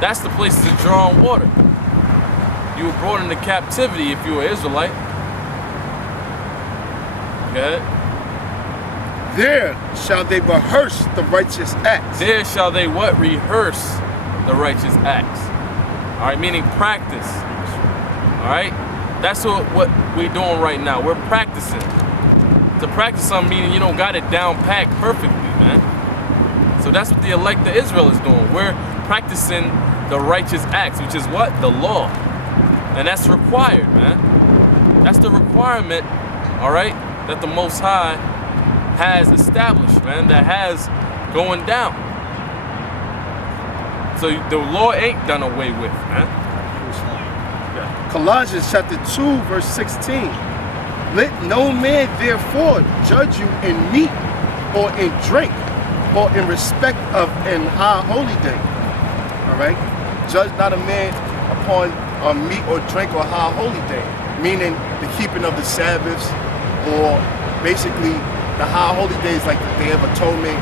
That's the places that draw on water. You were brought into captivity if you were Israelite. Go ahead. There shall they rehearse the righteous acts. There shall they what? Rehearse the righteous acts. All right, meaning practice. All right, that's what we're doing right now. We're practicing. To practice something, meaning you don't got it down packed perfectly, man. So that's what the elect of Israel is doing. We're practicing the righteous acts, which is what? The law. And that's required, man. That's the requirement, all right, that the Most High has established, man, that has going down. So the law ain't done away with, man. Yeah. Colossians chapter 2, verse 16. Let no man therefore judge you in meat or in drink or in respect of an high holy day. All right? Judge not a man upon meat or drink or high holy day, meaning the keeping of the Sabbaths, or basically the high holy days like the Day of Atonement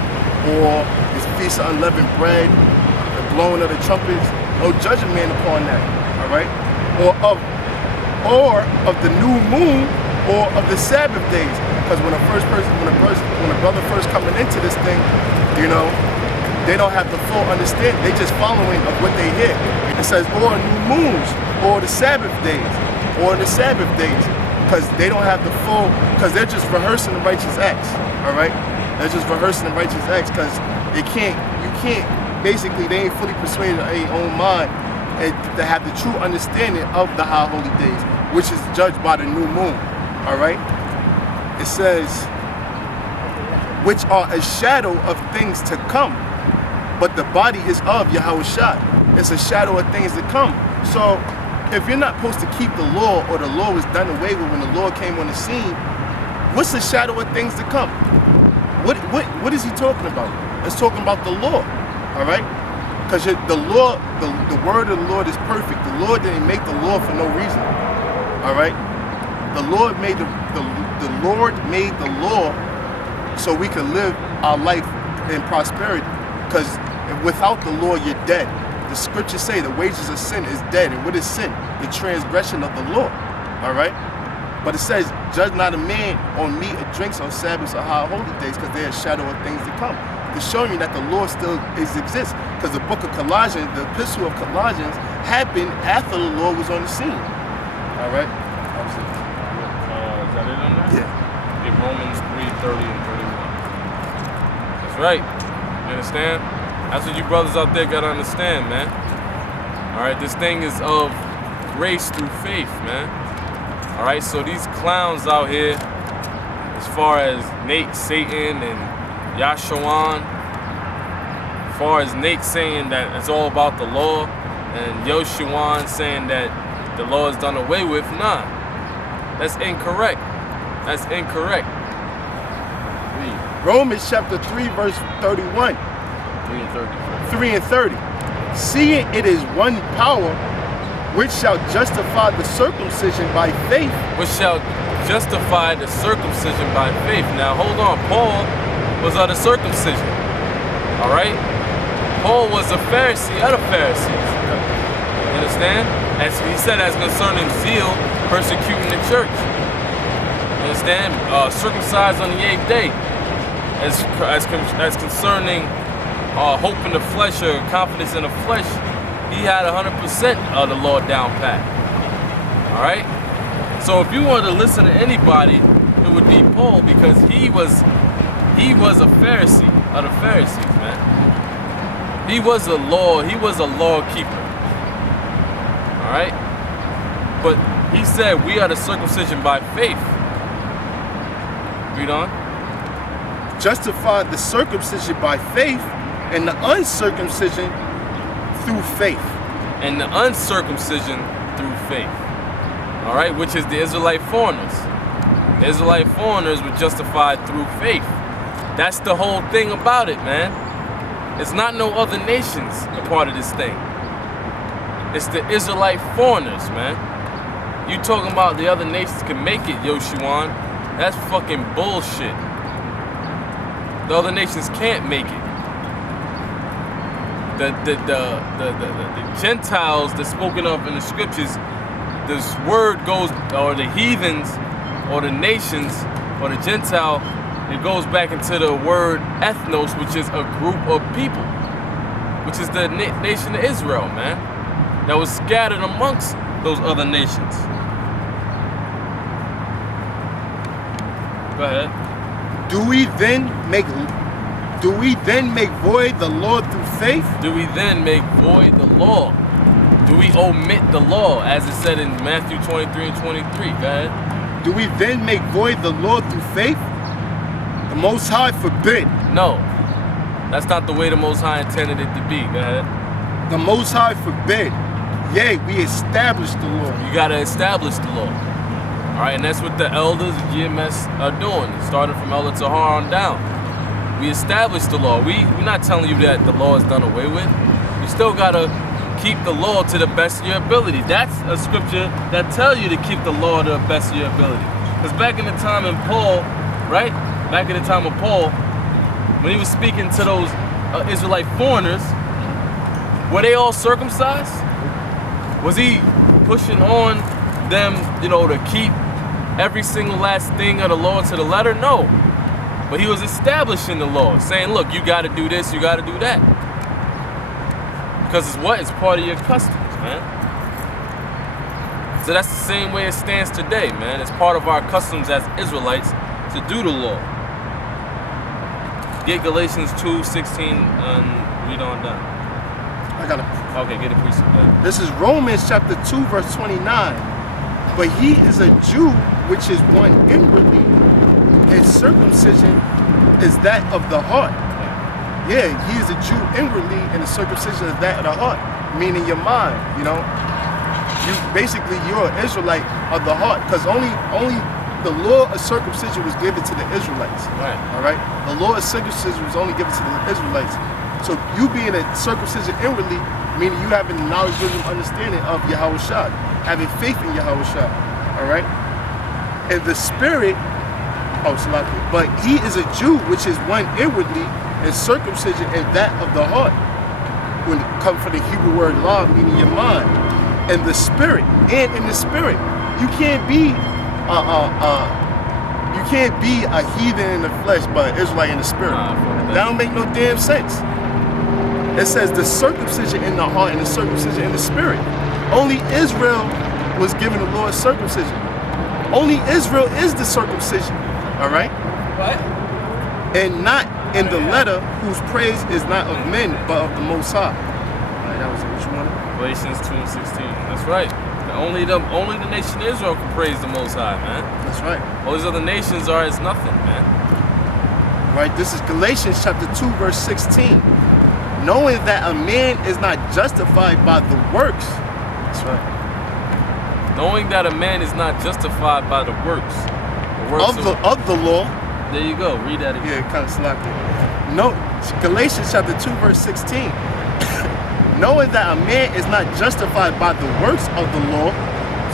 or the Feast of Unleavened Bread, the blowing of the trumpets. No judge a man upon that, all right? Or of the new moon or of the Sabbath days, because when a brother first coming into this thing, you know, they don't have the full understanding. They just following of what they hear. It says, or new moons, or the Sabbath days, because they don't have the full, because they're just rehearsing the righteous acts, all right? They're just rehearsing the righteous acts, because you can't, basically, they ain't fully persuaded in their own mind and to have the true understanding of the high holy days, which is judged by the new moon, all right? It says, which are a shadow of things to come, but the body is of Yahushua. It's a shadow of things to come. So if you're not supposed to keep the law, or the law was done away with when the Lord came on the scene, what's the shadow of things to come? What is he talking about? It's talking about the law, all right? Because the law, the word of the Lord is perfect. The Lord didn't make the law for no reason, all right? The Lord made the Lord made the law so we can live our life in prosperity. Because without the law, you're dead. The scriptures say the wages of sin is dead. And what is sin? The transgression of the law. All right? But it says, judge not a man on meat or drinks on Sabbaths or high holy days, because they are a shadow of things to come. To show you that the law still exists. Because the book of Colossians, the epistle of Colossians, happened after the law was on the scene. All right? Is that it on that? Yeah. Romans 3:30 and 31. That's right. You understand? That's what you brothers out there gotta understand, man. Alright, this thing is of grace through faith, man. Alright, so these clowns out here, as far as Nate, Satan, and Yashawan, as far as Nate saying that it's all about the law, and Yoshuan saying that the law is done away with, nah. That's incorrect. That's incorrect. Romans chapter 3, verse 31. 3 and 30. 3 and 30. Seeing it is one power which shall justify the circumcision by faith. Which shall justify the circumcision by faith. Now hold on, Paul was of the circumcision. Alright? Paul was a Pharisee of the Pharisees. You understand? As he said, as concerning zeal, persecuting the church. You understand? Circumcised on the 8th day. As concerning hope in the flesh or confidence in the flesh, he had 100% of the law down pat. All right. So if you wanted to listen to anybody, it would be Paul, because he was a Pharisee of the Pharisees, man. He was a law keeper. All right. But he said we are the circumcision by faith. Read on. Justified the circumcision by faith, and the uncircumcision through faith. And the uncircumcision through faith. All right, which is the Israelite foreigners. The Israelite foreigners were justified through faith. That's the whole thing about it, man. It's not no other nations a part of this thing. It's the Israelite foreigners, man. You talking about the other nations can make it, Yoshuan. That's fucking bullshit. The other nations can't make it. the Gentiles that's spoken of in the scriptures, this word goes, or the heathens, or the nations, or the Gentile, it goes back into the word ethnos, which is a group of people, which is the nation of Israel, man, that was scattered amongst those other nations. Go ahead. Do we then make void the law through faith? Do we then make void the law? Do we omit the law, as it said in Matthew 23 and 23? Go ahead. Do we then make void the law through faith? The Most High forbid. No, that's not the way the Most High intended it to be. Go ahead. The Most High forbid. Yea, we establish the law. You gotta establish the law. All right, and that's what the elders of GMS are doing. Starting from Elder Tahar on down. We establish the law. We're not telling you that the law is done away with. You still gotta keep the law to the best of your ability. That's a scripture that tells you to keep the law to the best of your ability. Because back in the time of Paul, right? Back in the time of Paul, when he was speaking to those Israelite foreigners, were they all circumcised? Was he pushing on them, to keep every single last thing of the law to the letter? No. But he was establishing the law, saying, look, you got to do this, you got to do that. Because it's what? It's part of your customs, man. So that's the same way it stands today, man. It's part of our customs as Israelites to do the law. Get Galatians 2:16 and read on down. I got it. Okay, get a precept down. This is Romans chapter 2, verse 29. But he is a Jew, which is one inwardly, and circumcision is that of the heart. Yeah, he is a Jew inwardly, and the circumcision is that of the heart, meaning your mind, you're an Israelite of the heart, because only the law of circumcision was given to the Israelites. Right. All right? The law of circumcision was only given to the Israelites. So you being a circumcision inwardly, meaning you having the knowledge, wisdom, understanding of Yahweh Shai, having faith in Yahweh Shai. All right? And the spirit, but he is a Jew, which is one inwardly, and circumcision is that of the heart. When it comes from the Hebrew word law, meaning your mind. And the spirit, and in the spirit. You can't be a heathen in the flesh, but an Israelite in the spirit. That don't make no damn sense. It says the circumcision in the heart and the circumcision in the spirit. Only Israel was given the law of circumcision. Only Israel is the circumcision. All right? What? And not in the letter, whose praise is not of men, but of the Most High. All right, that was it. Which one? Galatians 2:16. That's right. Only the nation of Israel can praise the Most High, man. That's right. All these other nations are as nothing, man. Right, this is Galatians chapter 2, verse 16. Knowing that a man is not justified by the works. That's right. Knowing that a man is not justified by the works. Of the law. There you go. Read that again. Yeah, kind of selected. No, Galatians chapter 2, verse 16. Knowing that a man is not justified by the works of the law.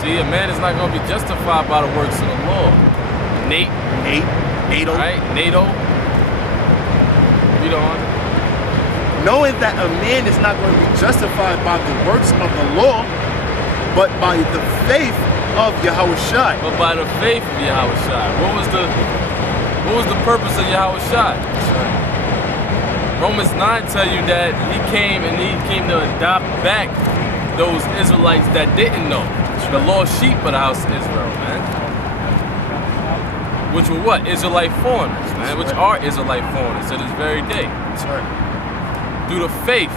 See, a man is not going to be justified by the works of the law. NATO. Right? NATO. Read on. Knowing that a man is not going to be justified by the works of the law, but by the faith of Yahweh Shai. But by the faith of Yahweh Shai. What was the purpose of Yahweh Shai? Romans 9 tell you that he came to adopt back those Israelites that didn't know. The lost sheep of the house of Israel, man. Which were what? Israelite foreigners, man. Which are Israelite foreigners to this very day. That's right. Through the faith.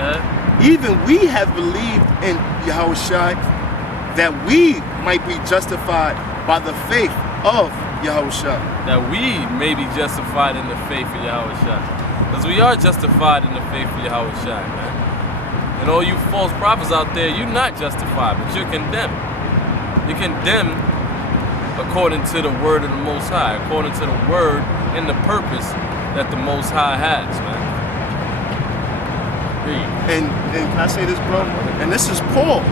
Yeah. Even we have believed in Yahweh Shai, that we might be justified by the faith of Yahweh Shai. That we may be justified in the faith of Yahweh Shai. Because we are justified in the faith of Yahweh Shai, man. And all you false prophets out there, you're not justified, but you're condemned. You're condemned according to the word of the Most High, according to the word and the purpose that the Most High has, man. Read. And can I say this, bro? And this is Paul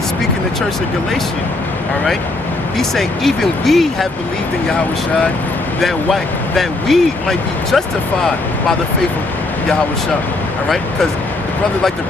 speaking to the church of Galatia, all right? He said, even we have believed in Yahweh Shai, that we might be justified by the faith of Yahweh Shah. All right? Because the brother like to